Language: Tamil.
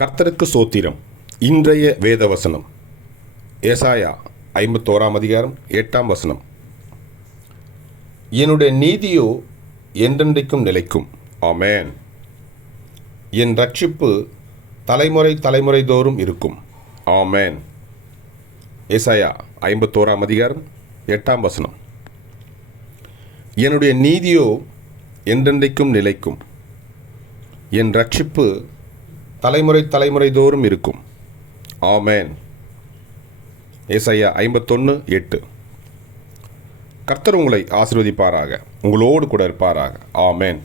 கர்த்தருக்கு சோத்திரம். இன்றைய வேத வசனம் ஏசாயா ஐம்பத்தோராம் அதிகாரம் எட்டாம் வசனம். என்னுடைய நீதியோ என்றென்றைக்கும் நிலைக்கும். ஆமேன். என் ரட்சிப்பு தலைமுறை தலைமுறை தோறும் இருக்கும். ஆமேன். ஏசாயா ஐம்பத்தோராம் அதிகாரம் எட்டாம் வசனம். என்னுடைய நீதியோ என்றென்றைக்கும் நிலைக்கும். என் ரட்சிப்பு தலைமுறை தலைமுறை தோறும் இருக்கும். ஆமேன். ஏசையா ஐம்பத்தொன்று எட்டு. கர்த்தர் உங்களை ஆசீர்வதிப்பாராக. உங்களோடு கூட இருப்பாராக. ஆமேன்.